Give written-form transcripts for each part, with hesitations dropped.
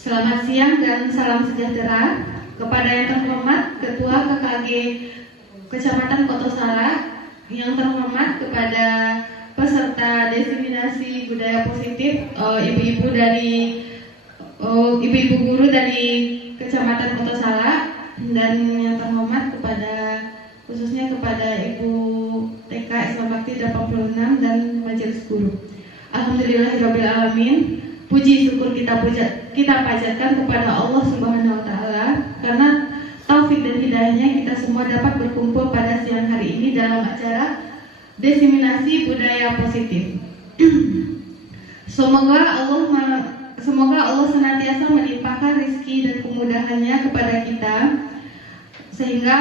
Selamat siang dan salam sejahtera kepada yang terhormat Ketua KKG Kecamatan Kotosala, yang terhormat kepada peserta diseminasi budaya positif, ibu-ibu guru dari Kecamatan Kotosala, dan yang terhormat khususnya kepada Ibu TK Islam Bakti 86 dan majelis guru. Alhamdulillahirabbil alamin. Puji syukur kita panjatkan kepada Allah Subhanahu wa taala karena taufik dan hidayahnya kita semua dapat berkumpul pada siang hari ini dalam acara diseminasi budaya positif. Semoga Allah senantiasa melimpahkan rezeki dan kemudahannya kepada kita, sehingga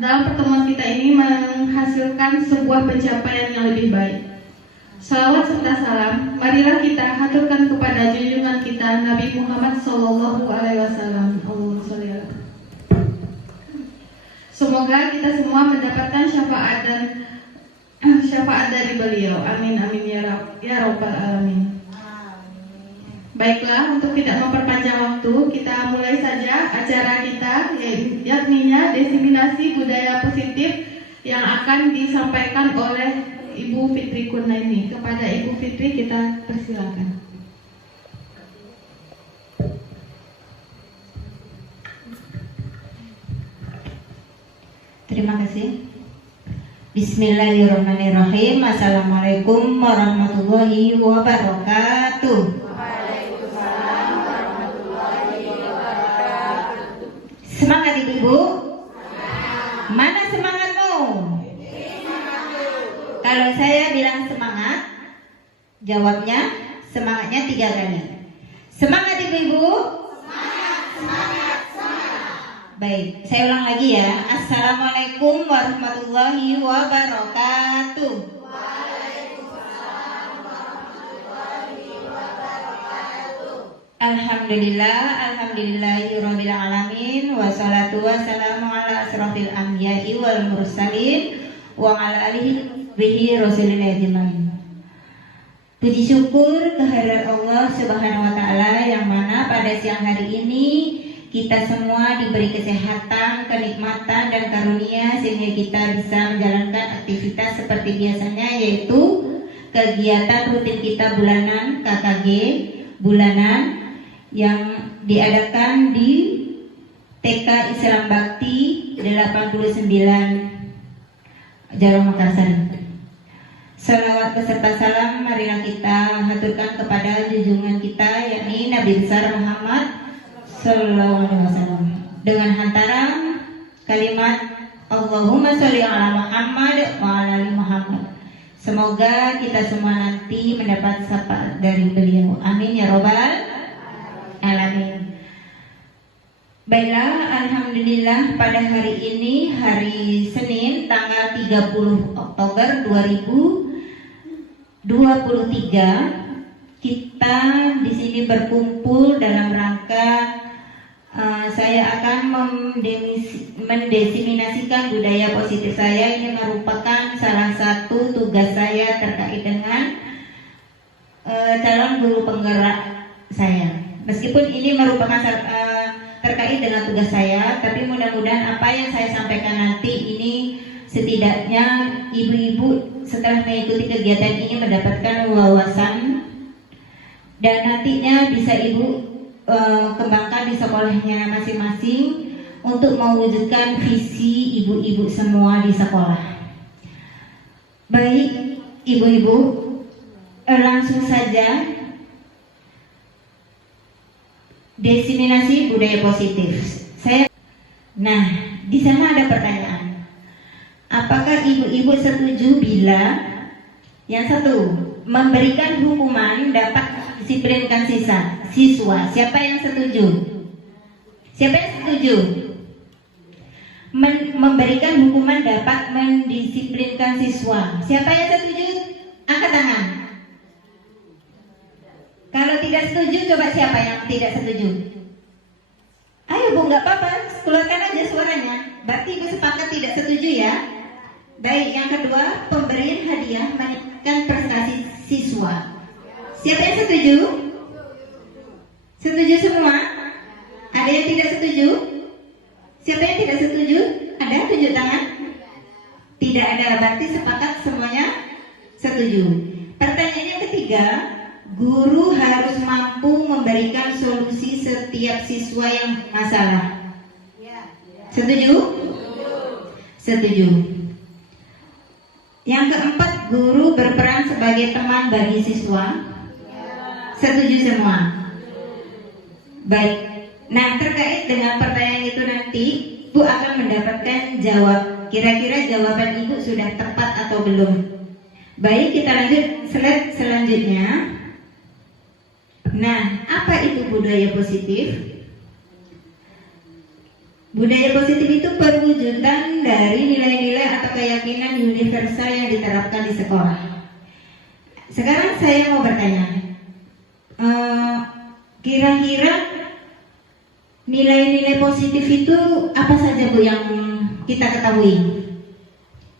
dalam pertemuan kita ini menghasilkan sebuah pencapaian yang lebih baik. Salawat serta salam, marilah kita haturkan kepada junjungan kita Nabi Muhammad SAW. Semoga kita semua mendapatkan syafaat dari beliau. Amin amin ya rabbal alamin. Baiklah, untuk tidak memperpanjang waktu, kita mulai saja acara kita, yakninya diseminasi budaya positif yang akan disampaikan oleh Ibu Fitri Kurnaini. Kepada Ibu Fitri kita persilakan. Terima kasih. Bismillahirrahmanirrahim. Assalamualaikum warahmatullahi wabarakatuh. Waalaikumsalam warahmatullahi wabarakatuh. Semangat ibu-ibu. Mana semangatmu? Kalau saya bilang semangat, jawabnya semangatnya 3 kali. Semangat ibu-ibu. Semangat. Baik, saya ulang lagi ya. Assalamualaikum warahmatullahi wabarakatuh. Waalaikumsalam warahmatullahi wabarakatuh. Alhamdulillahirabbil alamin, wassalatu wassalamu ala asrofil anbiya'i wal mursalin wa ala alihi bihi rasulillah ajmain. Puji syukur kehadirat Allah Subhanahu wa taala yang mana pada siang hari ini kita semua diberi kesehatan, kenikmatan dan karunia sehingga kita bisa menjalankan aktivitas seperti biasanya, yaitu kegiatan rutin kita bulanan KKG bulanan yang diadakan di TK Islam Bakti 89 Jarong Makassar. Salawat beserta salam marilah kita haturkan kepada junjungan kita, yakni Nabi besar Muhammad Sallallahu Alaihi Wasallam, dengan hantaran kalimat Allahumma sholli ala Muhammad wa ala ali Muhammad. Semoga kita semua nanti mendapat syafaat dari beliau. Amin ya robbal alamin. Baiklah, alhamdulillah pada hari ini, hari Senin tanggal 30 Oktober 2023, kita di sini berkumpul dalam rangka saya akan mendesiminasikan budaya positif saya. Ini merupakan salah satu tugas saya terkait dengan calon guru penggerak saya. Meskipun ini merupakan terkait dengan tugas saya, tapi mudah-mudahan apa yang saya sampaikan nanti ini setidaknya ibu-ibu setelah mengikuti kegiatan ini mendapatkan wawasan dan nantinya bisa ibu kembangkan di sekolahnya masing-masing untuk mewujudkan visi ibu-ibu semua di sekolah. Baik ibu-ibu, langsung saja diseminasi budaya positif. Nah, di sana ada pertanyaan. Apakah ibu-ibu setuju bila yang satu, memberikan hukuman dapat disiplinkan siswa? Siapa yang setuju? Siapa yang setuju? Memberikan hukuman dapat mendisiplinkan siswa. Siapa yang setuju? Angkat tangan. Kalau tidak setuju, coba siapa yang tidak setuju? Ayo Bu, nggak apa-apa, keluarkan aja suaranya. Berarti Ibu sepakat tidak setuju ya? Baik, yang kedua, pemberian hadiah meningkatkan prestasi siswa. Siapa yang setuju? Setuju semua? Ada yang tidak setuju? Siapa yang tidak setuju? Ada? Tunjuk tangan. Tidak ada, berarti sepakat semuanya setuju. Pertanyaan yang ketiga, guru harus mampu memberikan solusi setiap siswa yang masalah. Setuju? Setuju. Yang keempat, guru berperan sebagai teman bagi siswa. Setuju semua? Baik. Nah, terkait dengan pertanyaan itu nanti Bu akan mendapatkan jawab. Kira-kira jawaban Ibu sudah tepat atau belum? Baik, kita lanjut slide selanjutnya. Nah, apa itu budaya positif? Budaya positif itu perwujudan dari nilai-nilai atau keyakinan universal yang diterapkan di sekolah. Sekarang saya mau bertanya, kira-kira nilai-nilai positif itu apa saja Bu yang kita ketahui?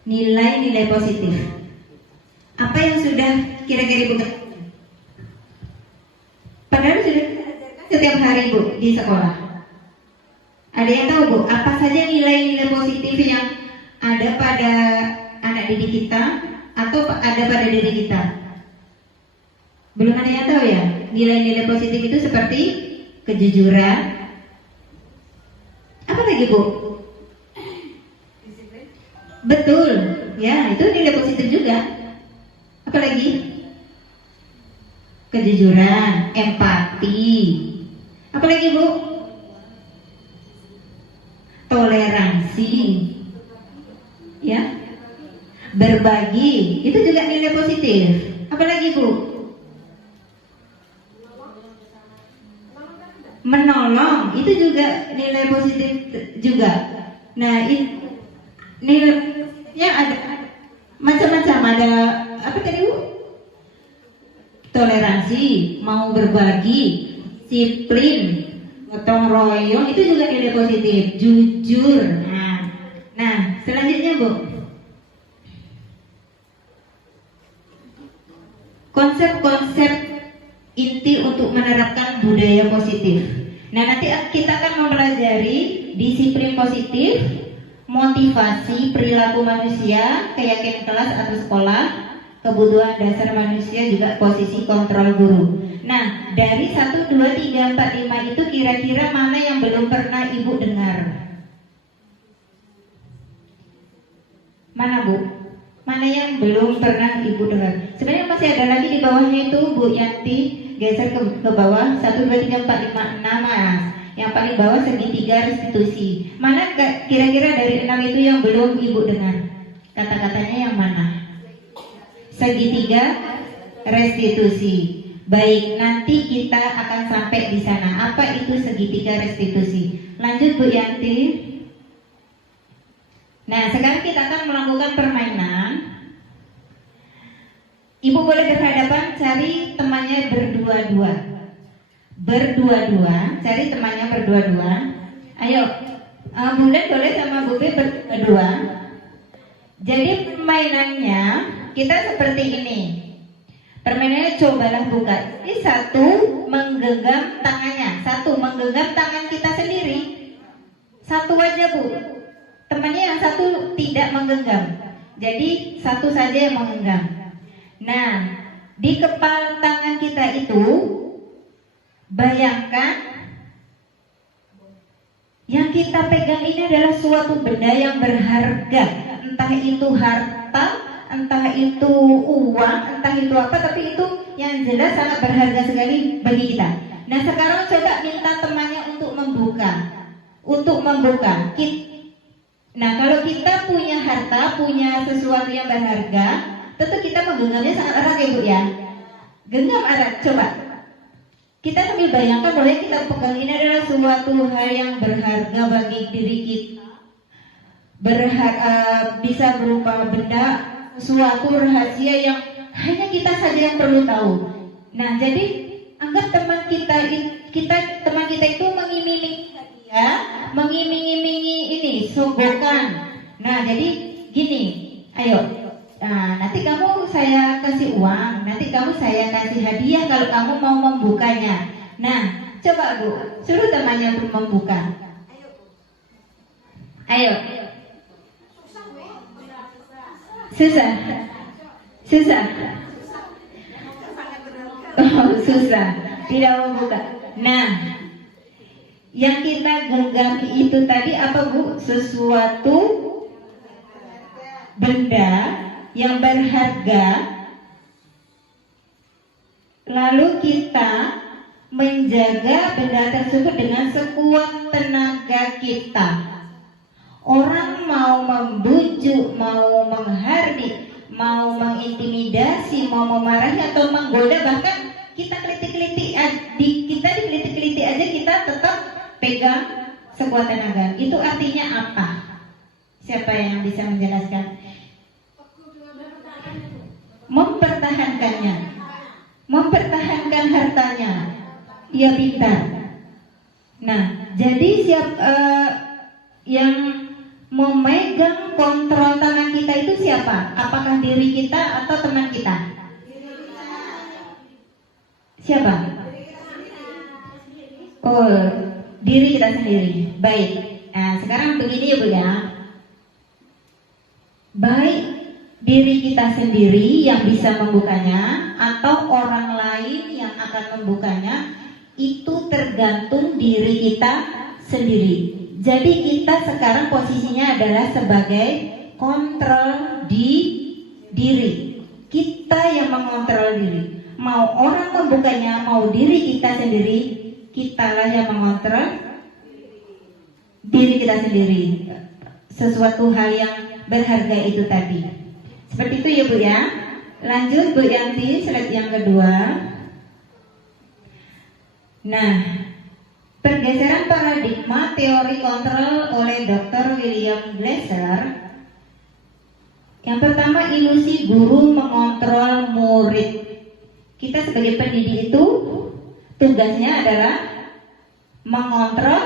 Nilai-nilai positif. Apa yang sudah kira-kira Ibu ketahui? Padahal sudah setiap hari Bu di sekolah. Ada yang tahu Bu, apa saja nilai-nilai positif yang ada pada anak didik kita atau ada pada diri kita? Belum ada yang tahu ya? Nilai-nilai positif itu seperti kejujuran. Apa lagi Bu? Betul, ya itu nilai positif juga. Apa lagi? Kejujuran, empati. Apa lagi Bu? Toleransi, ya, berbagi, itu juga nilai positif. Apalagi Bu? Menolong, itu juga nilai positif juga. Nah, nilainya ada macam-macam. Ada apa tadi Bu? Toleransi, mau berbagi, disiplin, gotong royong, itu juga nilai positif. Jujur. Nah, selanjutnya Bu, konsep-konsep inti untuk menerapkan budaya positif. Nah, nanti kita akan mempelajari disiplin positif, motivasi, perilaku manusia, keyakinan kelas atau sekolah, kebutuhan dasar manusia, juga posisi kontrol guru. Nah, dari 1, 2, 3, 4, 5 itu kira-kira mana yang belum pernah Ibu dengar? Mana Bu? Mana yang belum pernah Ibu dengar? Sebenarnya masih ada lagi di bawahnya itu Bu Yanti, geser ke bawah. 1, 2, 3, 4, 5, 6 Mas. Yang paling bawah segitiga restitusi. Mana kira-kira dari 6 itu yang belum Ibu dengar? Kata-katanya yang mana? Segitiga restitusi. Baik, nanti kita akan sampai di sana. Apa itu segitiga restitusi? Lanjut Bu Yanti. Nah, sekarang kita akan melakukan permainan. Ibu boleh berhadapan, cari temannya berdua-dua. Berdua-dua, cari temannya berdua-dua. Ayo, Bunda boleh sama Bu B berdua. Jadi permainannya kita seperti ini. Permainannya cobalah buka. Ini satu menggenggam tangannya, satu menggenggam tangan kita sendiri. Satu aja Bu. Temannya yang satu tidak menggenggam. Jadi satu saja yang menggenggam. Nah, di kepala tangan kita itu bayangkan yang kita pegang ini adalah suatu benda yang berharga. Entah itu harta, entah itu uang, entah itu apa, tapi itu yang jelas sangat berharga sekali bagi kita. Nah, sekarang coba minta temannya untuk membuka. Nah, kalau kita punya harta, punya sesuatu yang berharga, tentu kita menggenggamnya sangat erat ya Bu ya. Genggam erat, coba. Kita sambil bayangkan bahwa yang kita pegang ini adalah suatu hal yang berharga bagi diri kita. Bisa berupa benda, suatu rahasia yang hanya kita saja yang perlu tahu. Nah, jadi anggap teman kita itu mengiming-imingi hadiah, mengiming-imingi ini sogokan. Nah, jadi gini, ayo. Nah, nanti kamu saya kasih uang, nanti kamu saya kasih hadiah kalau kamu mau membukanya. Nah, coba Bu, suruh temannya untuk membuka. Ayo. Susah. Susah. Oh, susah. Tidak mau buka. Nah, yang kita genggam itu tadi apa Bu? Sesuatu benda yang berharga. Lalu kita menjaga benda tersebut dengan sekuat tenaga kita. Orang mau membujuk, mau menghardik, mau mengintimidasi, mau memarahi atau menggoda, bahkan kita keliti-keliti, kita dikeliti-keliti aja kita tetap pegang sekuat tenaga. Itu artinya apa? Siapa yang bisa menjelaskan? Mempertahankannya, mempertahankan hartanya. Ia pintar. Nah, jadi yang memegang kontrol tangan kita itu siapa? Apakah diri kita atau teman kita? Siapa? Oh, diri kita sendiri. Baik. Nah, sekarang begini ya Bu ya. Baik diri kita sendiri yang bisa membukanya atau orang lain yang akan membukanya, itu tergantung diri kita sendiri. Jadi kita sekarang posisinya adalah sebagai kontrol di diri. Kita yang mengontrol diri. Mau orang membukanya, mau diri kita sendiri, kitalah yang mengontrol diri kita sendiri. Sesuatu hal yang berharga itu tadi. Seperti itu ya Bu ya. Lanjut Bu Yanti, slide yang kedua. Nah, pergeseran paradigma teori kontrol oleh Dr. William Glasser. Yang pertama, ilusi guru mengontrol murid. Kita sebagai pendidik itu tugasnya adalah mengontrol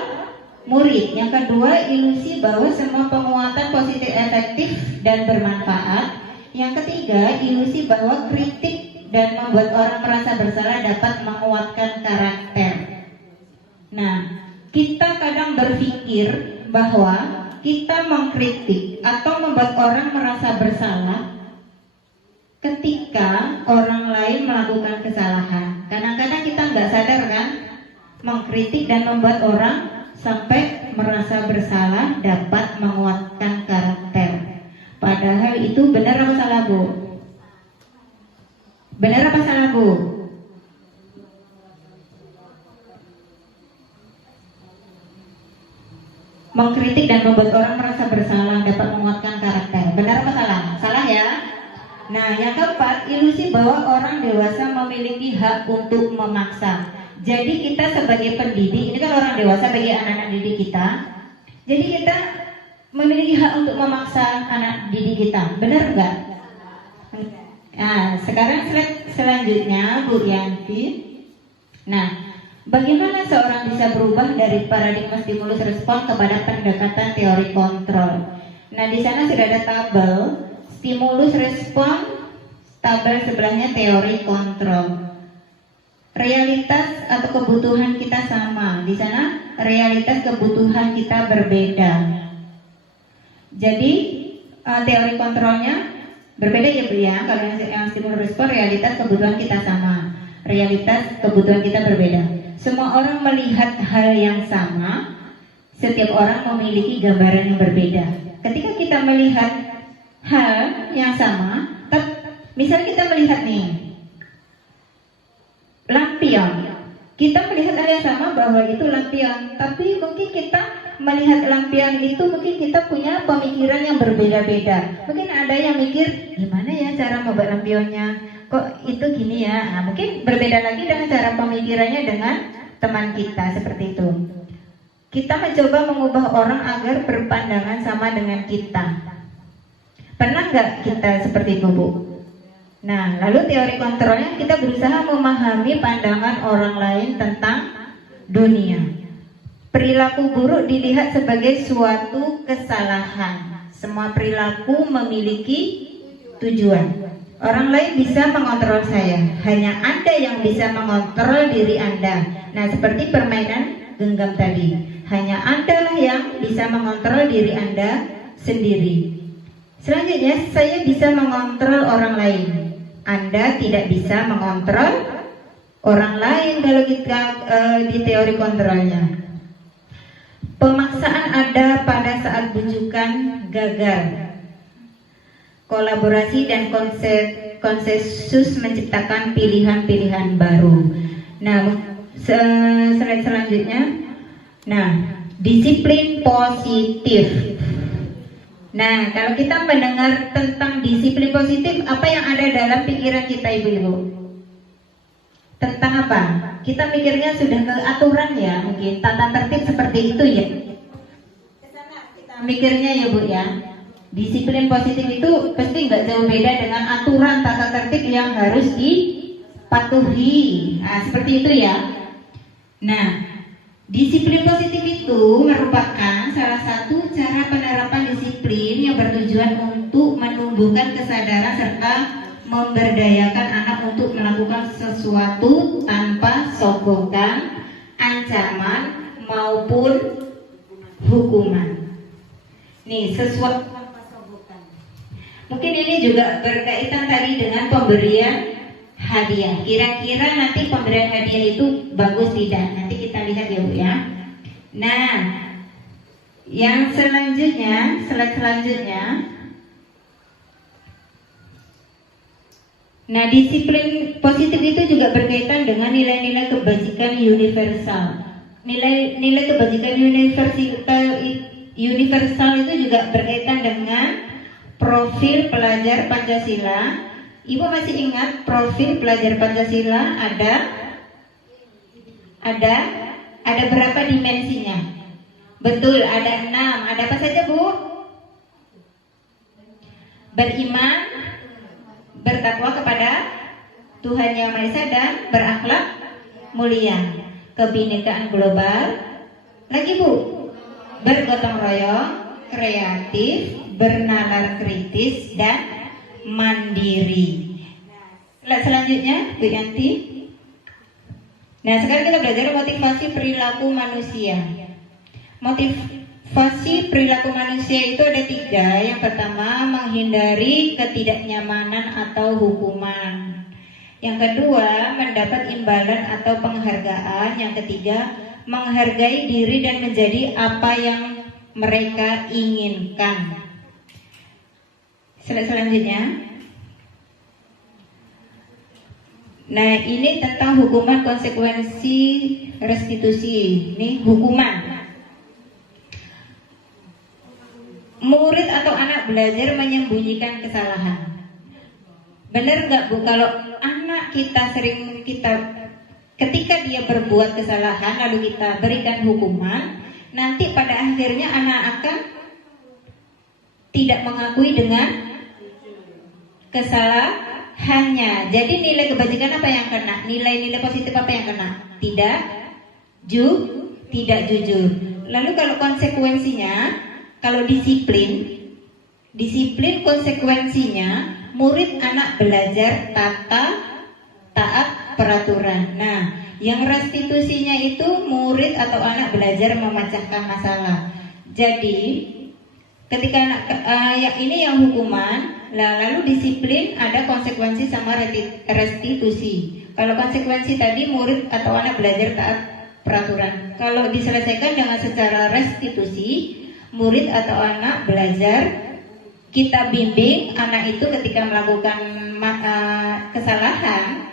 murid. Yang kedua, ilusi bahwa semua penguatan positif efektif dan bermanfaat. Yang ketiga, ilusi bahwa kritik dan membuat orang merasa bersalah dapat menguatkan karakter. Nah, kita kadang berpikir bahwa kita mengkritik atau membuat orang merasa bersalah ketika orang lain melakukan kesalahan. Kadang-kadang kita nggak sadar kan, mengkritik dan membuat orang sampai merasa bersalah dapat menguatkan karakter. Padahal itu benar apa salah Bu? Benar apa salah Bu? Mengkritik dan membuat orang merasa bersalah dapat menguatkan karakter. Benar apa salah? Salah ya? Nah, yang keempat, ilusi bahwa orang dewasa memiliki hak untuk memaksa. Jadi kita sebagai pendidik, ini kan orang dewasa bagi anak-anak didik kita. Jadi kita memiliki hak untuk memaksa anak didik kita. Benar enggak? Nah, sekarang slide selanjutnya Bu Yanti. Nah, bagaimana seorang bisa berubah dari paradigma stimulus respon kepada pendekatan teori kontrol? Nah, di sana sudah ada tabel stimulus respon, tabel sebelahnya teori kontrol. Realitas atau kebutuhan kita sama. Di sana realitas kebutuhan kita berbeda. Jadi teori kontrolnya berbeda ya Bu ya. Kalau yang stimulus respon, realitas kebutuhan kita sama, realitas kebutuhan kita berbeda. Semua orang melihat hal yang sama. Setiap orang memiliki gambaran yang berbeda. Ketika kita melihat hal yang sama, misalnya kita melihat nih lampion, kita melihat hal yang sama bahwa itu lampion, tapi mungkin kita melihat lampion itu mungkin kita punya pemikiran yang berbeda-beda. Mungkin ada yang mikir gimana ya cara membuat lampionnya, kok itu gini ya. Nah, mungkin berbeda lagi dengan cara pemikirannya dengan teman kita seperti itu. Kita mencoba mengubah orang agar berpandangan sama dengan kita. Pernah nggak kita seperti itu Bu? Nah, lalu teori kontrolnya kita berusaha memahami pandangan orang lain tentang dunia. Perilaku buruk dilihat sebagai suatu kesalahan. Semua perilaku memiliki tujuan. Orang lain bisa mengontrol saya, hanya Anda yang bisa mengontrol diri Anda. Nah, seperti permainan genggam tadi, hanya Anda lah yang bisa mengontrol diri Anda sendiri. Selanjutnya, saya bisa mengontrol orang lain. Anda tidak bisa mengontrol orang lain kalau kita di teori kontrolnya. Pemaksaan ada pada saat bujukan gagal. Kolaborasi dan konsensus menciptakan pilihan-pilihan baru. Nah, slide selanjutnya. Nah, disiplin positif. Nah, kalau kita mendengar tentang disiplin positif, apa yang ada dalam pikiran kita, ibu-ibu? Tentang apa? Kita mikirnya sudah ke aturan ya, mungkin tata tertib seperti itu ya. Kesana kita mikirnya ya Bu ya. Disiplin positif itu pasti nggak jauh beda dengan aturan tata tertib yang harus dipatuhi. Nah, seperti itu ya. Nah, disiplin positif itu merupakan salah satu cara penerapan disiplin yang bertujuan untuk menumbuhkan kesadaran serta memberdayakan anak untuk melakukan sesuatu tanpa sogokan, ancaman maupun hukuman. Nih, sesuatu tanpa sogokan. Mungkin ini juga berkaitan tadi dengan pemberian hadiah. Kira-kira nanti pemberian hadiah itu bagus tidak? Nanti kita lihat ya Bu ya. Nah, yang selanjutnya, slide selanjutnya. Nah, disiplin positif itu juga berkaitan dengan nilai-nilai kebajikan universal. Nilai kebajikan universal itu juga berkaitan dengan profil pelajar Pancasila. Ibu masih ingat profil pelajar Pancasila ada berapa dimensinya? Betul, ada 6. Ada apa saja Bu? Beriman, bertakwa kepada Tuhan Yang Maha Esa dan berakhlak mulia. Kebinekaan global. Lagi Bu? Bergotong royong, kreatif, bernalar kritis dan mandiri. Selanjutnya Bu Yanti. Nah, sekarang kita belajar motivasi perilaku manusia. Motivasi perilaku manusia itu ada 3. Yang pertama, menghindari ketidaknyamanan atau hukuman. Yang kedua, mendapat imbalan atau penghargaan. Yang ketiga, menghargai diri dan menjadi apa yang mereka inginkan. Selanjutnya. Nah, ini tentang hukuman konsekuensi restitusi. Ini hukuman. Murid atau anak belajar menyembunyikan kesalahan. Benar nggak Bu, kalau anak kita ketika dia berbuat kesalahan lalu kita berikan hukuman, nanti pada akhirnya anak akan tidak mengakui dengan kesalahannya. Jadi nilai kebajikan apa yang kena? Nilai-nilai positif apa yang kena? Tidak jujur. Lalu kalau konsekuensinya, kalau disiplin konsekuensinya murid anak belajar taat peraturan. Nah, yang restitusinya itu murid atau anak belajar memecahkan masalah. Jadi ketika ini yang hukuman, lalu disiplin ada konsekuensi sama restitusi. Kalau konsekuensi tadi murid atau anak belajar taat peraturan. Kalau diselesaikan dengan secara restitusi, murid atau anak belajar, kita bimbing anak itu ketika melakukan kesalahan.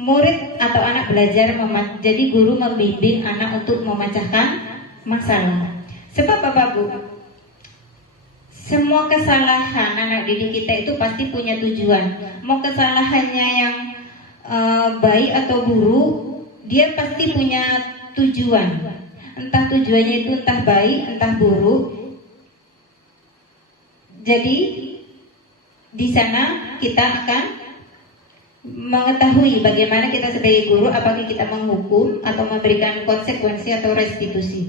Murid atau anak belajar jadi guru membimbing anak untuk memecahkan masalah. Sebab apa Bu? Semua kesalahan anak didik kita itu pasti punya tujuan. Mau kesalahannya yang baik atau buruk, dia pasti punya tujuan. Entah tujuannya itu entah baik, entah buruk. Jadi di sana kita akan mengetahui bagaimana kita sebagai guru, apakah kita menghukum atau memberikan konsekuensi atau restitusi.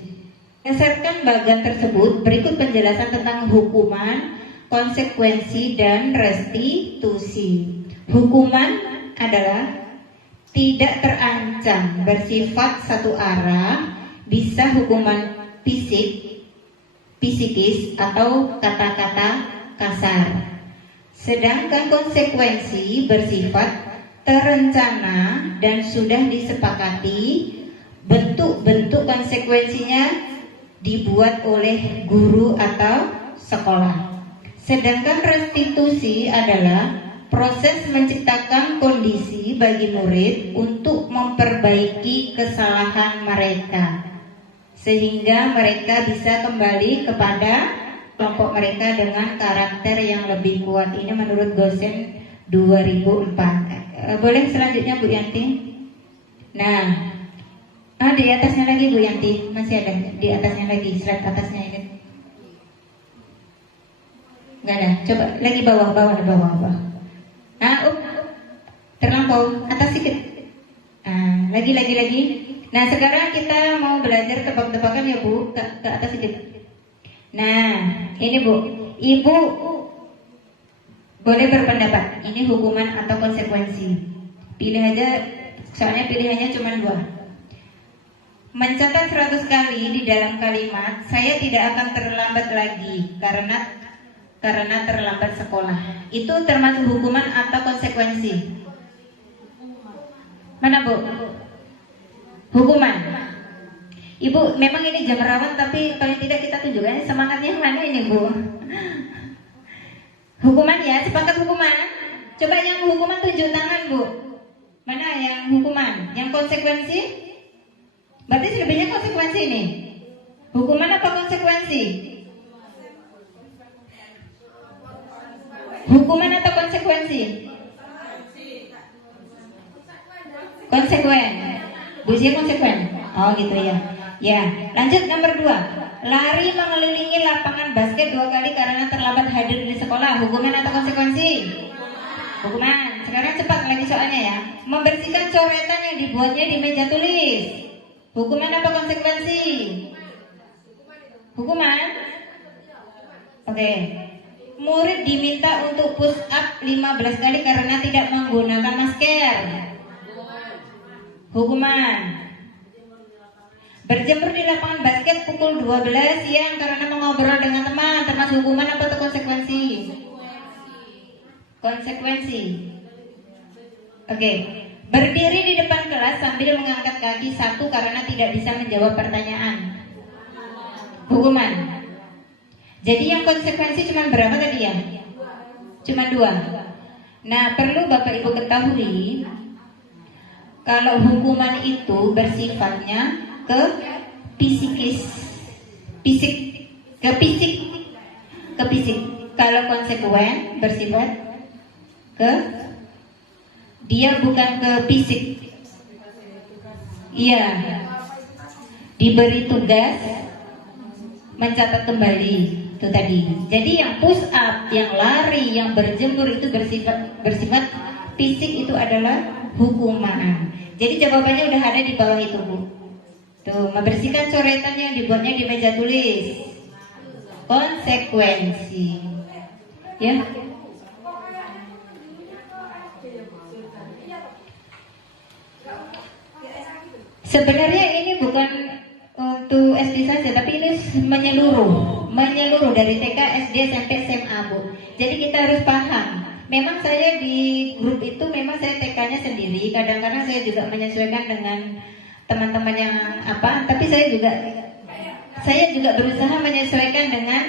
Berdasarkan bagan tersebut, berikut penjelasan tentang hukuman konsekuensi dan restitusi. Hukuman adalah tidak terancam, bersifat satu arah, bisa hukuman psikis atau kata-kata kasar. Sedangkan konsekuensi bersifat terencana dan sudah disepakati, bentuk-bentuk konsekuensinya dibuat oleh guru atau sekolah. Sedangkan restitusi adalah proses menciptakan kondisi bagi murid untuk memperbaiki kesalahan mereka, sehingga mereka bisa kembali kepada kelompok mereka dengan karakter yang lebih kuat. Ini menurut Gosen 2004. Boleh selanjutnya Bu Yanti? Nah, di atasnya lagi Bu Yanti, masih ada di atasnya lagi, slide atasnya ini. Enggak ada. Coba lagi bawah. Terlampau atas sedikit. Lagi. Nah, sekarang kita mau belajar tebak-tebakan ya Bu, ke atas sedikit. Nah, ini Bu, Ibu boleh berpendapat ini hukuman atau konsekuensi. Pilih aja, soalnya pilihannya cuma 2. Mencatat 100 kali di dalam kalimat saya tidak akan terlambat lagi karena terlambat sekolah. Itu termasuk hukuman atau konsekuensi? Mana Bu? Hukuman. Ibu, memang ini jam rawan, tapi paling tidak kita tunjukkan semangatnya yang mana ini Bu? Hukuman ya, sepakat hukuman. Coba yang hukuman tunjuk tangan Bu. Mana yang hukuman? Yang konsekuensi? Berarti selebihnya konsekuensi ini. Hukuman apa konsekuensi? Hukuman atau konsekuensi? Konsekuen. Bu Zia konsekuen. Oh gitu ya. Ya, lanjut nomor 2. Lari mengelilingi lapangan basket 2 kali karena terlambat hadir di sekolah. Hukuman atau konsekuensi? Hukuman. Sekarang cepat lagi soalnya ya. Membersihkan coretan yang dibuatnya di meja tulis. Hukuman apa konsekuensi? Hukuman. Oke. Murid diminta untuk push up 15 kali karena tidak menggunakan masker. Hukuman. Berjemur di lapangan basket pukul 12 siang karena mengobrol dengan teman, termasuk hukuman apa atau konsekuensi? Konsekuensi. Oke. Berdiri di depan kelas sambil mengangkat kaki 1 karena tidak bisa menjawab pertanyaan. Hukuman. Jadi yang konsekuensi cuma berapa tadi ya? Cuma 2. Nah, perlu Bapak Ibu ketahui, kalau hukuman itu bersifatnya ke fisik. Kalau konsekuen bersifat ke, dia bukan ke fisik. Iya. Diberi tugas mencatat kembali itu tadi. Jadi yang push up, yang lari, yang berjemur itu bersifat fisik, itu adalah hukuman. Jadi jawabannya udah ada di bawah itu Bu. Tuh, membersihkan coretan yang dibuatnya di meja tulis. Konsekuensi. Ya. Sebenarnya ini bukan untuk SD saja, tapi ini menyeluruh dari TK, SD, SMP, SMA Bu. Jadi kita harus paham. Memang saya di grup itu memang saya TK-nya sendiri. Kadang-kadang saya juga menyesuaikan dengan teman-teman yang apa. Tapi saya juga berusaha menyesuaikan dengan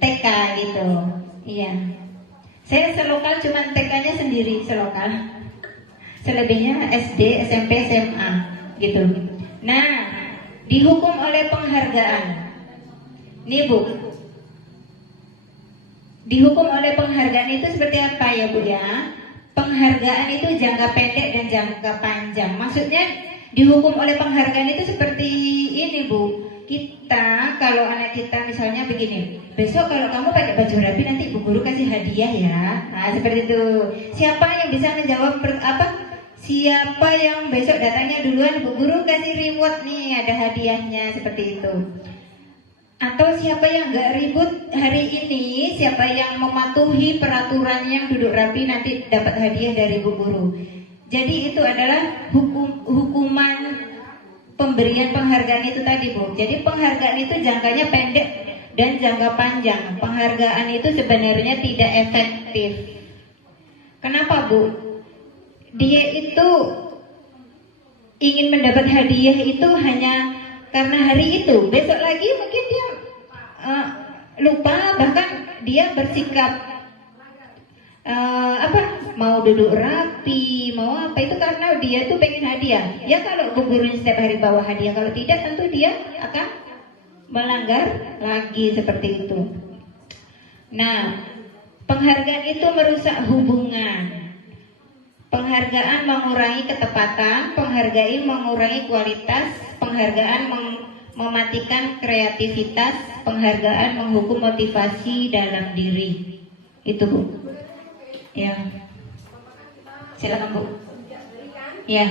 TK gitu. Iya. Saya selokal cuma TK-nya sendiri selokal. Selebihnya SD, SMP, SMA gitu. Nah, dihukum oleh penghargaan. Nih Bu, dihukum oleh penghargaan itu seperti apa ya Bu ya? Penghargaan itu jangka pendek dan jangka panjang. Maksudnya dihukum oleh penghargaan itu seperti ini Bu. Kita, kalau anak kita misalnya begini, besok kalau kamu pakai baju rapi nanti Bu Guru kasih hadiah ya. Nah seperti itu. Siapa yang bisa menjawab siapa yang besok datangnya duluan, Bu Guru kasih reward nih, ada hadiahnya, seperti itu. Atau siapa yang nggak ribut hari ini, siapa yang mematuhi peraturan yang duduk rapi nanti dapat hadiah dari bu guru. Jadi itu adalah hukuman pemberian penghargaan itu tadi bu. Jadi penghargaan itu jangkanya pendek dan jangka panjang. Penghargaan itu sebenarnya tidak efektif. Kenapa bu? Dia itu ingin mendapat hadiah itu hanya karena hari itu. Besok lagi mungkin dia lupa, bahkan dia bersikap mau duduk rapi, mau apa itu karena dia tuh pengen hadiah. Ya kalau bu gurunya setiap hari bawa hadiah, kalau tidak tentu dia akan melanggar lagi seperti itu. Nah, penghargaan itu merusak hubungan. Penghargaan mengurangi ketepatan, penghargaan mengurangi kualitas, penghargaan mematikan kreativitas, penghargaan menghukum motivasi dalam diri. Itu bu. Ya. Silakan bu. Ya.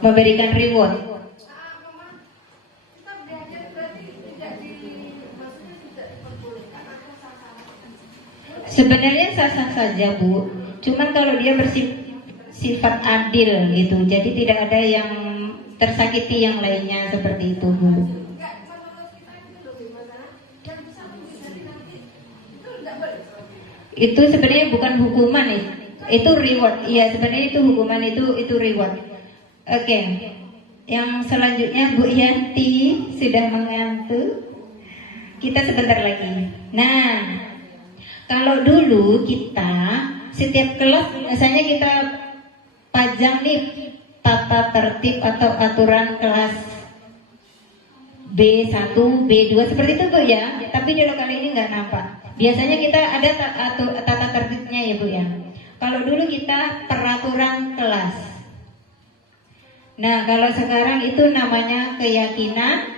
Memberikan reward. Sebenarnya sah-sah saja bu, cuman kalau dia bersifat adil gitu, jadi tidak ada yang tersakiti yang lainnya seperti itu bu. Itu sebenarnya bukan hukuman ya, itu reward. Iya sebenarnya itu hukuman, itu reward. Oke. Yang selanjutnya Bu Yanti sudah mengantuk. Kita sebentar lagi. Nah, kalau dulu kita setiap kelas misalnya kita pajang nih tata tertib atau aturan kelas B1, B2 seperti itu Bu ya. Tapi kalau kali ini nggak nampak. Biasanya kita ada tata tertibnya ya Bu ya. Kalau dulu kita peraturan kelas. Nah, kalau sekarang itu namanya keyakinan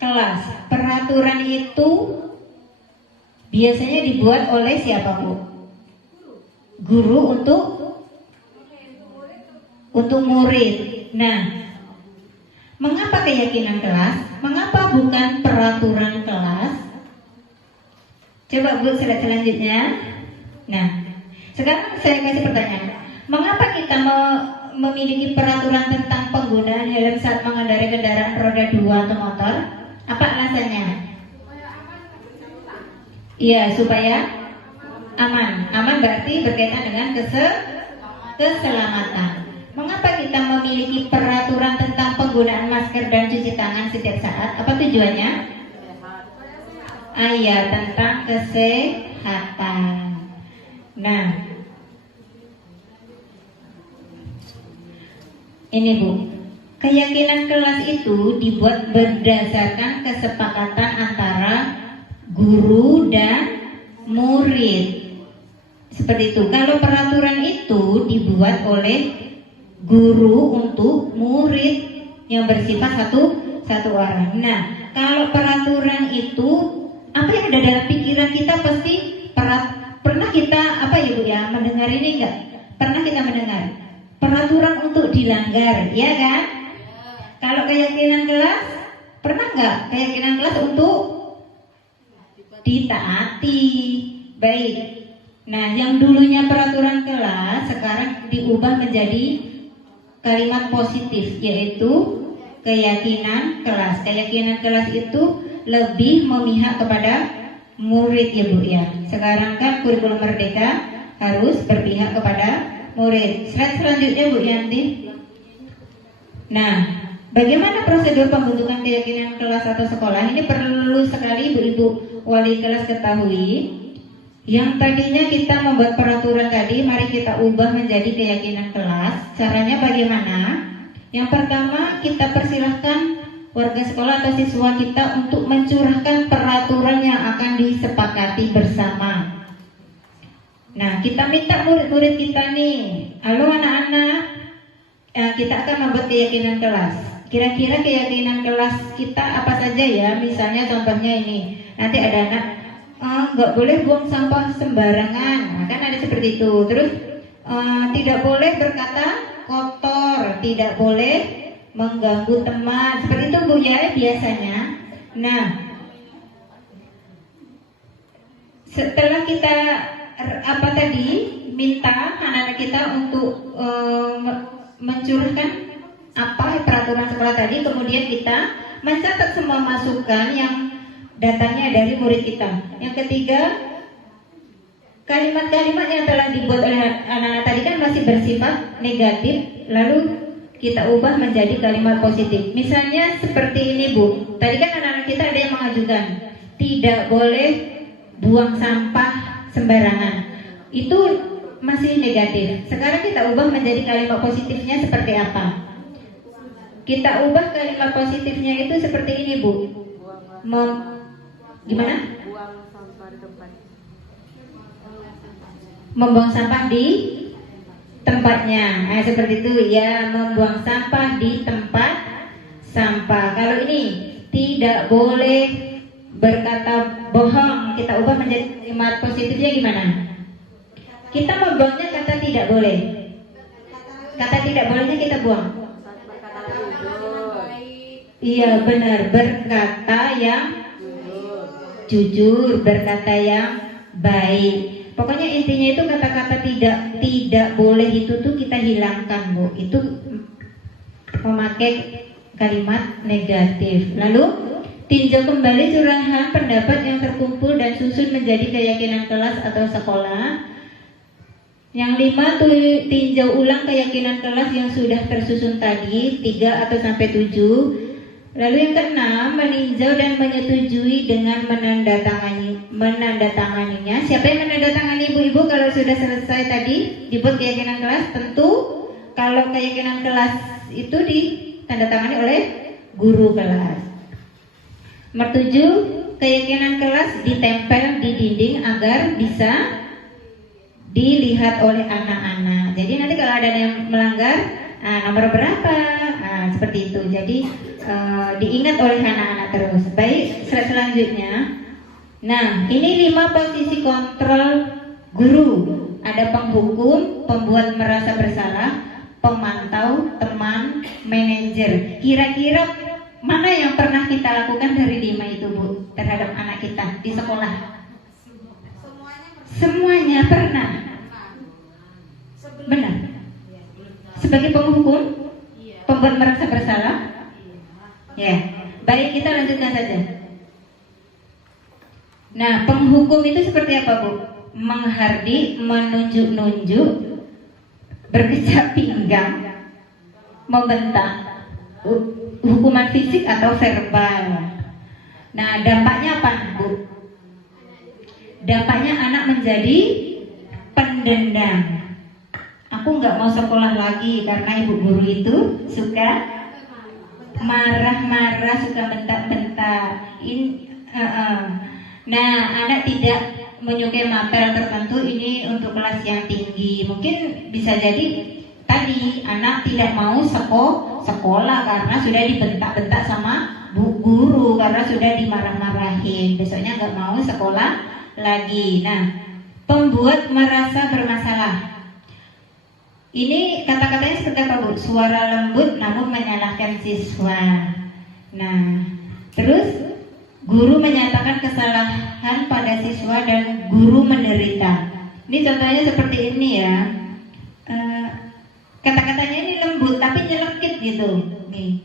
kelas. Peraturan itu biasanya dibuat oleh siapa Bu? Guru untuk murid. Nah, mengapa keyakinan kelas? Mengapa bukan peraturan kelas? Coba Bu slide selanjutnya. Nah, sekarang saya kasih pertanyaan. Mengapa kita memiliki peraturan tentang penggunaan helm saat mengendarai kendaraan roda 2 atau motor? Apa alasannya? Iya, supaya aman. Aman berarti berkaitan dengan keselamatan. Mengapa kita memiliki peraturan tentang penggunaan masker dan cuci tangan setiap saat? Apa tujuannya? Iya, tentang kesehatan. Nah, ini Bu, keyakinan kelas itu dibuat berdasarkan kesepakatan antara guru dan murid. Seperti itu. Kalau peraturan itu dibuat oleh guru untuk murid yang bersifat satu arah. Nah, kalau peraturan itu apa yang ada dalam pikiran kita pasti pernah kita mendengar ini enggak? Pernah kita mendengar peraturan untuk dilanggar, ya kan? Kalau keyakinan kelas, pernah enggak keyakinan kelas untuk ditaati? Baik. Nah, yang dulunya peraturan kelas sekarang diubah menjadi kalimat positif, yaitu keyakinan kelas. Keyakinan kelas itu lebih memihak kepada murid ya Bu ya. Sekarang kan kurikulum merdeka harus berpihak kepada murid. Slide selanjutnya Bu Yanti. Nah, bagaimana prosedur pembentukan keyakinan kelas atau sekolah? Ini perlu sekali ibu-ibu wali kelas ketahui. Yang tadinya kita membuat peraturan tadi, mari kita ubah menjadi keyakinan kelas. Caranya bagaimana? Yang pertama, kita persilahkan warga sekolah atau siswa kita untuk mencurahkan peraturan yang akan disepakati bersama. Nah, kita minta murid-murid kita nih, halo anak-anak, kita akan membuat keyakinan kelas. Kira-kira keyakinan kelas kita apa saja ya? Misalnya contohnya ini, nanti ada anak, nggak boleh buang sampah sembarangan, nah, kan ada seperti itu. Terus tidak boleh berkata kotor, tidak boleh mengganggu teman. Seperti itu Bu ya biasanya. Nah, setelah kita minta anak-anak kita untuk mencurahkan peraturan sekolah tadi, kemudian kita mencatat semua masukan yang datangnya dari murid kita. Yang ketiga, kalimat-kalimat yang telah dibuat oleh anak-anak tadi kan masih bersifat negatif, lalu kita ubah menjadi kalimat positif. Misalnya seperti ini Bu, tadi kan anak-anak kita ada yang mengajukan tidak boleh buang sampah sembarangan. Itu masih negatif. Sekarang kita ubah menjadi kalimat positifnya seperti apa? Kita ubah kalimat positifnya itu seperti ini Bu. Gimana? Membuang sampah di tempatnya. Seperti itu ya, membuang sampah di tempat sampah. Kalau ini tidak boleh berkata bohong, kita ubah menjadi kalimat positifnya gimana? Kita membuangnya kata tidak boleh. Kata tidak bolehnya kita buang. Iya benar, berkata yang jujur, berkata yang baik. Pokoknya intinya itu kata-kata tidak boleh itu tuh kita hilangkan Bu. Itu memakai kalimat negatif. Lalu tinjau kembali curahan pendapat yang terkumpul dan susun menjadi keyakinan kelas atau sekolah. Yang 5, tinjau ulang keyakinan kelas yang sudah tersusun tadi 3 atau sampai 7. Lalu yang ke-6, meninjau dan menyetujui dengan menandatanganinya. Siapa yang menandatangani ibu-ibu kalau sudah selesai tadi dibuat keyakinan kelas? Tentu kalau keyakinan kelas itu ditandatangani oleh guru kelas. Nomor 7, keyakinan kelas ditempel di dinding agar bisa dilihat oleh anak-anak. Jadi nanti kalau ada yang melanggar, nomor berapa? Seperti itu. Jadi diingat oleh anak-anak terus. Baik, slide selanjutnya. Nah, ini 5 posisi kontrol guru. Ada penghukum, pembuat merasa bersalah, pemantau, teman, manajer. Kira-kira mana yang pernah kita lakukan dari 5 itu Bu terhadap anak kita di sekolah? Semuanya pernah. Benar. Sebagai penghukum, pembuat merasa bersalah. Ya, baik kita lanjutkan saja. Nah, penghukum itu seperti apa Bu? Menghardik, menunjuk-nunjuk, berkecap pinggang, membentak, hukuman fisik atau verbal. Nah, dampaknya apa Bu? Dampaknya anak menjadi pendendam. Aku nggak mau sekolah lagi karena ibu guru itu suka marah-marah, suka bentak-bentak. Nah, anak tidak menyukai mapel tertentu ini untuk kelas yang tinggi. Mungkin bisa jadi tadi anak tidak mau sekolah karena sudah dibentak-bentak sama bu guru, karena sudah dimarah-marahin. Besoknya nggak mau sekolah lagi. Nah, pembuat merasa bermasalah. Ini kata-katanya seperti apa Bu? Suara lembut namun menyalahkan siswa. Nah, terus guru menyatakan kesalahan pada siswa dan guru menderita. Ini contohnya seperti ini ya. Kata-katanya ini lembut tapi nyelekit gitu. Nih,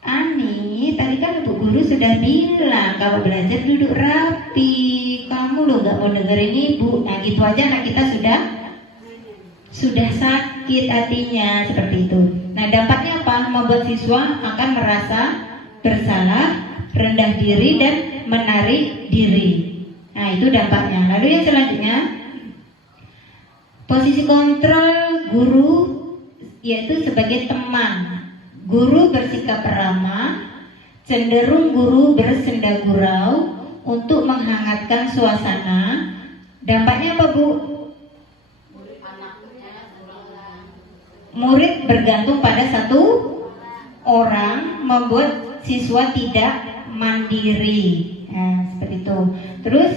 Ani, tadi kan Bu guru sudah bilang kalau belajar duduk rapi. Kamu loh gak mau dengerin ibu. Nah gitu aja anak kita sudah sakit hatinya seperti itu. Nah dampaknya apa? Membuat siswa akan merasa bersalah, rendah diri dan menarik diri. Nah itu dampaknya. Lalu yang selanjutnya, posisi kontrol guru yaitu sebagai teman. Guru bersikap ramah, cenderung guru bersenda gurau untuk menghangatkan suasana. Dampaknya apa Bu? Murid bergantung pada satu orang, membuat siswa tidak mandiri. Nah, seperti itu. Terus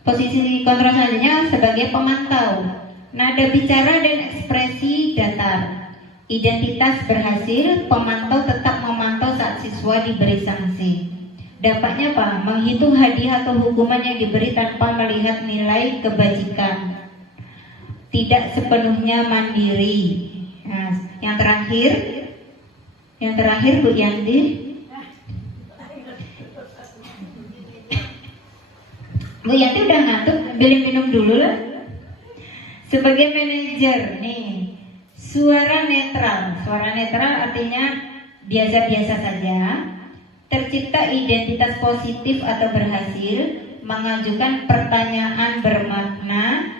posisi kontrol selanjutnya sebagai pemantau. Nada bicara dan ekspresi datar. Identitas berhasil, pemantau tetap memantau saat siswa diberi sanksi. Dampaknya apa? Menghitung hadiah atau hukuman yang diberi tanpa melihat nilai kebajikan. Tidak sepenuhnya mandiri. Nah, yang terakhir Bu Yanti. Bu Yanti udah ngantuk, beli minum dulu lah. Sebagai manajer nih, suara netral. Suara netral artinya biasa-biasa saja. Tercipta identitas positif atau berhasil, mengajukan pertanyaan bermakna,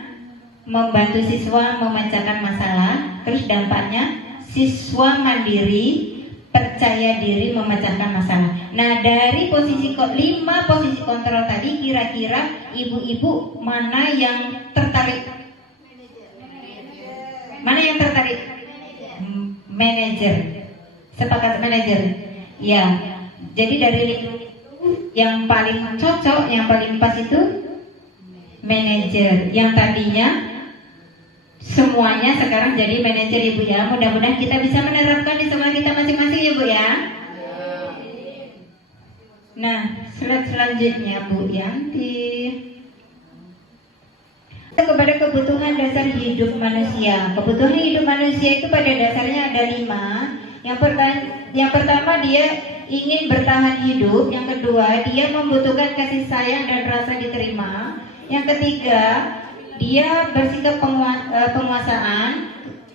membantu siswa memecahkan masalah. Terus dampaknya siswa mandiri, percaya diri memecahkan masalah. Nah, dari posisi 5 posisi kontrol tadi, kira-kira ibu-ibu mana yang tertarik? Mana yang tertarik? Manajer. Sepakat manajer. Ya. Jadi dari yang paling cocok, yang paling pas itu manajer. Yang tadinya semuanya sekarang jadi manajer Ibu ya. Mudah-mudahan kita bisa menerapkan di sekolah kita masing-masing ya Bu ya. Nah, slide selanjutnya Bu Yanti. Kepada kebutuhan dasar hidup manusia. Kebutuhan hidup manusia itu pada dasarnya ada 5. Yang pertama dia ingin bertahan hidup. Yang kedua dia membutuhkan kasih sayang dan rasa diterima. Yang ketiga dia bersikap penguasaan.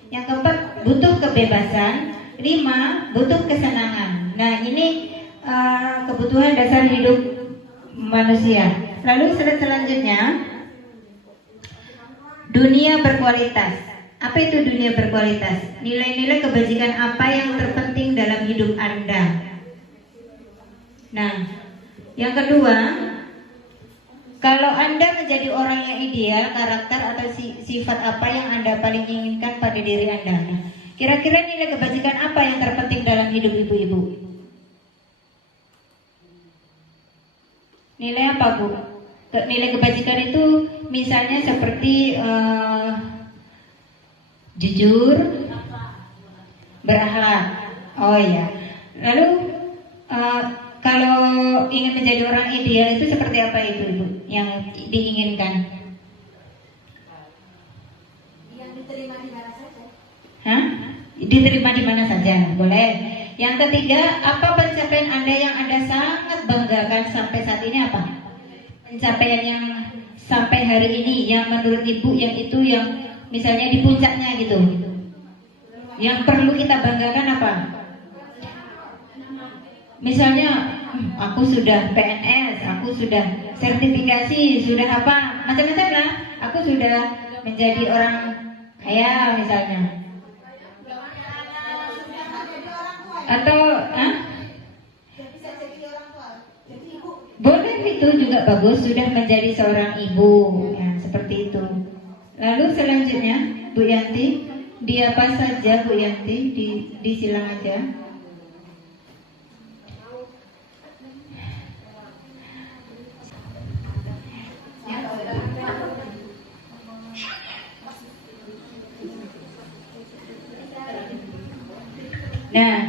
Yang keempat butuh kebebasan. 5 butuh kesenangan. Nah ini kebutuhan dasar hidup manusia. Lalu selanjutnya dunia berkualitas. Apa itu dunia berkualitas? Nilai-nilai kebajikan apa yang terpenting dalam hidup Anda? Nah, yang kedua, kalau Anda menjadi orang yang ideal, karakter atau sifat apa yang Anda paling inginkan pada diri Anda? Nah, kira-kira nilai kebajikan apa yang terpenting dalam hidup ibu-ibu? Nilai apa Bu? Nilai kebajikan itu misalnya seperti jujur, berakhlak. Oh ya. Lalu kalau ingin menjadi orang ideal itu seperti apa itu Ibu yang diinginkan? Yang diterima di mana saja. Hah? Diterima di mana saja, boleh. Yang ketiga, apa pencapaian Anda yang Anda sangat banggakan sampai saat ini apa? Pencapaian yang sampai hari ini yang menurut Ibu yang itu yang misalnya di puncaknya gitu. Yang perlu kita banggakan apa? Misalnya aku sudah PNS, aku sudah sertifikasi, sudah apa? Macam-macam lah. Aku sudah menjadi orang kaya misalnya. Atau boleh itu juga bagus, sudah menjadi seorang ibu ya, seperti itu. Lalu selanjutnya Bu Yanti, di apa saja Bu Yanti, disilang aja. Nah,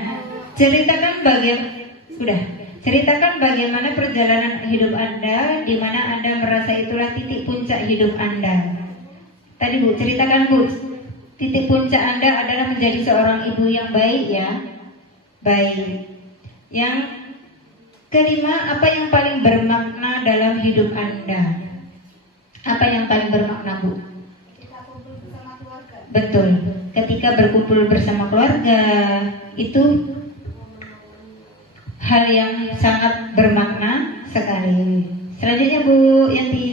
ceritakan bagaimana perjalanan hidup Anda, di mana Anda merasa itulah titik puncak hidup Anda. Tadi Bu, ceritakan Bu, titik puncak Anda adalah menjadi seorang ibu yang baik ya. Baik. Yang kelima, apa yang paling bermakna dalam hidup Anda? Apa yang paling bermakna Bu? Kita kumpul bersama keluarga. Betul. Ketika berkumpul bersama keluarga, itu hal yang sangat bermakna sekali. Selanjutnya Bu Yanti.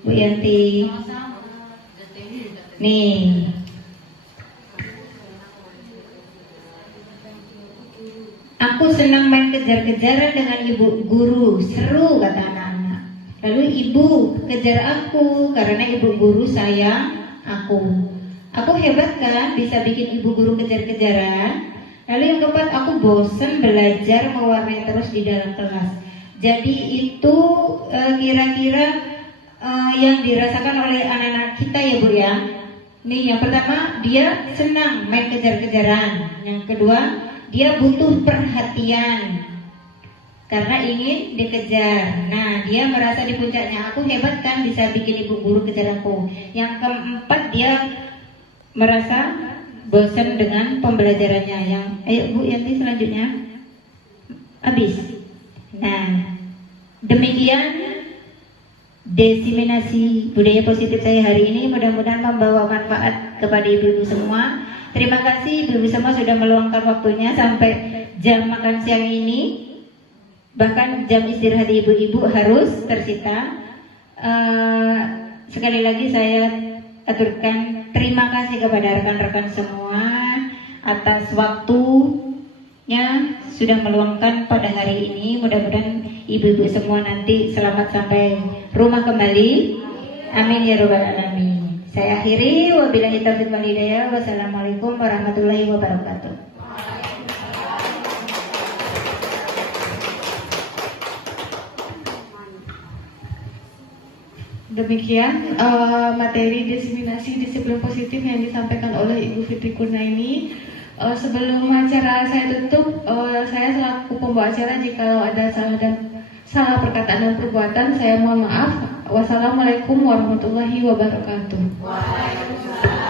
Bu Yanti. Nih. Aku senang main kejar-kejaran dengan ibu guru. Seru kata anak-anak. Lalu ibu kejar aku karena ibu guru sayang aku. Aku hebat kan bisa bikin ibu guru kejar-kejaran. Lalu yang keempat, aku bosan belajar mewarnai terus di dalam kelas. Jadi itu kira-kira yang dirasakan oleh anak-anak kita ya Bu ya. Nih yang pertama dia senang main kejar-kejaran. Yang kedua dia butuh perhatian karena ingin dikejar. Nah dia merasa di puncaknya, aku hebat kan bisa bikin ibu guru kejar aku. Yang keempat dia merasa bosan dengan pembelajarannya. Yang ayo Bu Yanti selanjutnya habis. Nah demikian diseminasi budaya positif saya hari ini, mudah-mudahan membawa manfaat kepada ibu-ibu semua. Terima kasih ibu-ibu semua sudah meluangkan waktunya sampai jam makan siang ini. Bahkan jam istirahat ibu-ibu harus tersita. Sekali lagi saya aturkan terima kasih kepada rekan-rekan semua atas waktunya sudah meluangkan pada hari ini. Mudah-mudahan ibu-ibu semua nanti selamat sampai rumah kembali. Amin ya robbal alamin. Saya akhiri, wabillahi taufiq wal hidayah. Wassalamualaikum warahmatullahi wabarakatuh. Demikian materi diseminasi disiplin positif yang disampaikan oleh Ibu Fitri Kurnaini. Sebelum acara saya tutup, saya selaku pembawa acara jika ada salah perkataan dan perbuatan, saya mohon maaf. Wassalamualaikum warahmatullahi wabarakatuh. Waalaikumsalam.